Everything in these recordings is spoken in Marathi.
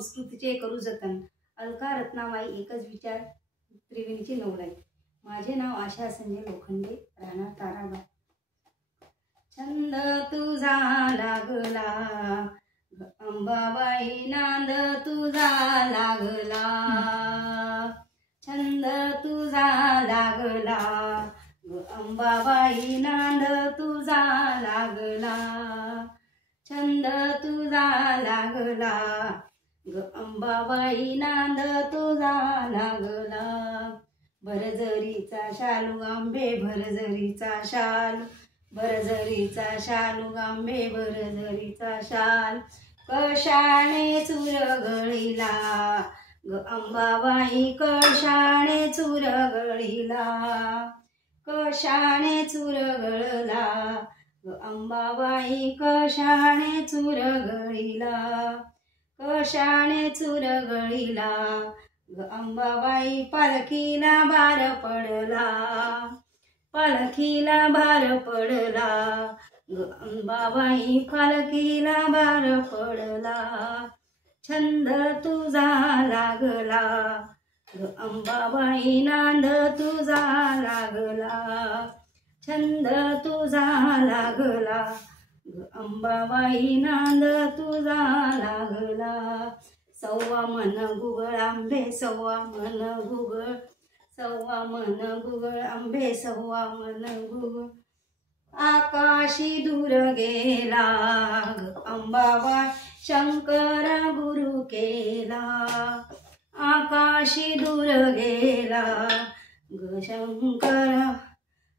संस्कृतीचे करू जतन. अलका रत्नाबाई एकच विचार त्रिवेणीची नवलाई. माझे नाव आशा संजय लोखंडे, राहणार ताराबाई. छंद तुझा लागला अंबाबाई, नांद तुझा लागला. छंद तुझा लागला अंबाबाई, नांद तुझा लागला. छंद तुझा लागला अंबाबाई, नांद तुझा लागला. भरजरीचा शालू आंबे भरजरीचा शाल, भरजरीचा शालू आंबे भरजरीचा शाल. कशाने चुरगळीला अंबाबाई, कशाने चुरगळीला. कशाने चुरगळला अंबाबाई, कशाने चुरगळीला. कशाने चुरगळीला अंबाबाई. पालखीला भार पडला, पालखीला भार पडला अंबाबाई, पालखीला भार पडला. छंद तुझा लागला अंबाबाई, नांद तुझा लागला. छंद तुझा लागला अंबाबाई, नांद तुझा लागला. सव्वा मन गुगळ आंबे सव्वा मन गुगळ, सव्वा मन गुगळ आंबे सव्वा मन गुगळ. आकाशी दूर गेला अंबाबाई, शंकर गुरु केला. आकाशी दूर गेला ग शंकर,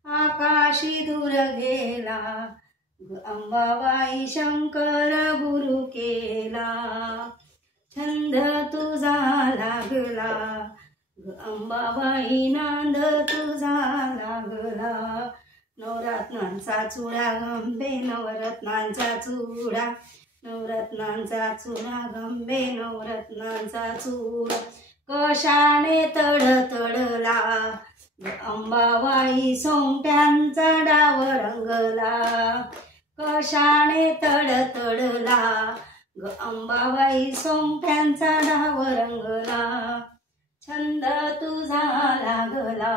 आकाशी दूर गेला अंबाबाई, शंकर गुरु केला. छंद तुझा लागला अंबाबाई, नांद तुझा लागला. नवरत्नांचा चुडा गंबे नवरत्नांचा चुडा, नवरत्नांचा चुडा गंबे नवरत्नांचा चुडा. कशाने तडतडला अंबाबाई, सोंगट्यांचा डाव रंगला. कशाने तडतडला अंबाबाई, सोंगट्यांचा डाव रंगला. छंद तुझा लागला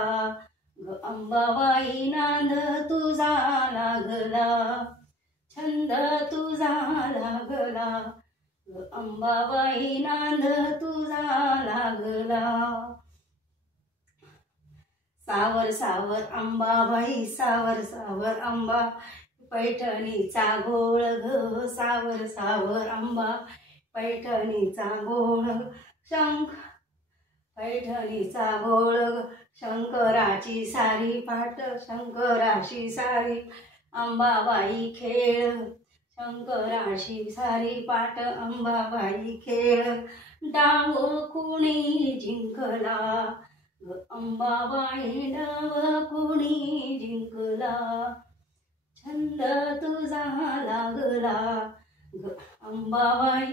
अंबाबाई, नांद तुझा लागला. छंद तुझा लागला अंबाबाई, नांद तुझा लागला. सावर सावर अंबाबाई, सावर सावर अंबा, पैठणीचा गोळ ग. सावर सावर अंबा, पैठणीचा गोळ शंख, पैठणीचा गोळ शंकराची सारी पाट, शंकराची सारी अंबाबाई खेळ. शंकराची सारी पाट अंबाबाई खेळ. डाव कुणी जिंकला अंबाबाई, डाव कुणी जिंकला. छंद तुझा लागला अंबाबाई,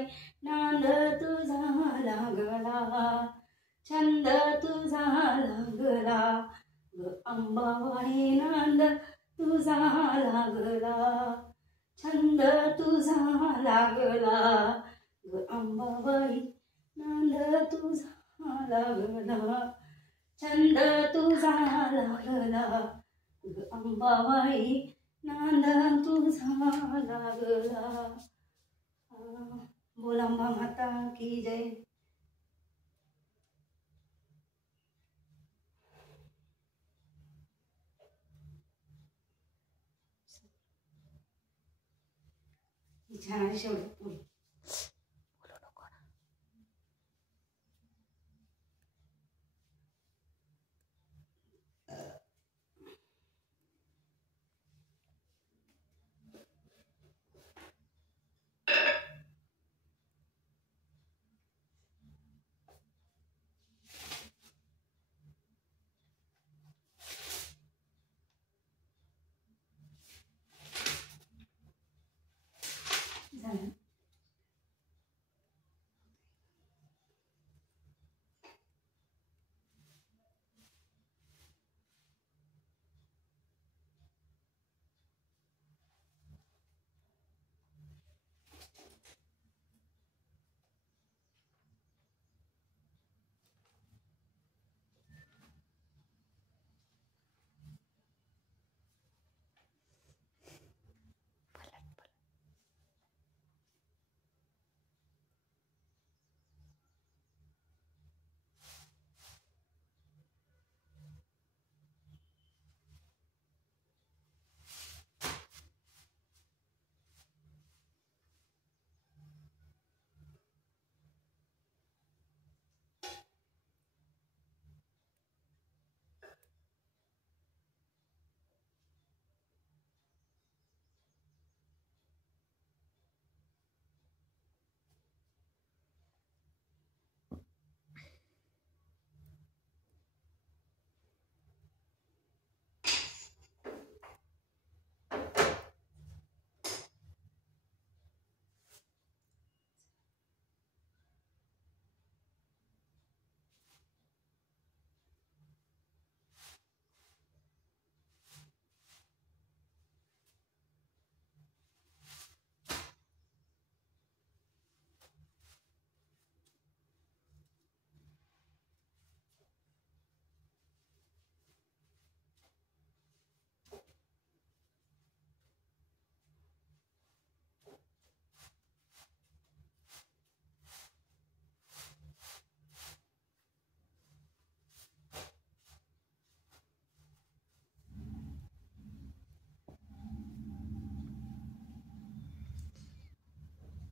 नांद तुझा लागला. छंद तुझा लागला अंबाबाई, नांद तुझा लागला. छंद तुझा लागला अंबाबाई, नांद तुझा लागला. छंद तुझा लागला अंबाबाई, नांद तुझा लागला. बोल अंबा माता की जय. छान शेवट.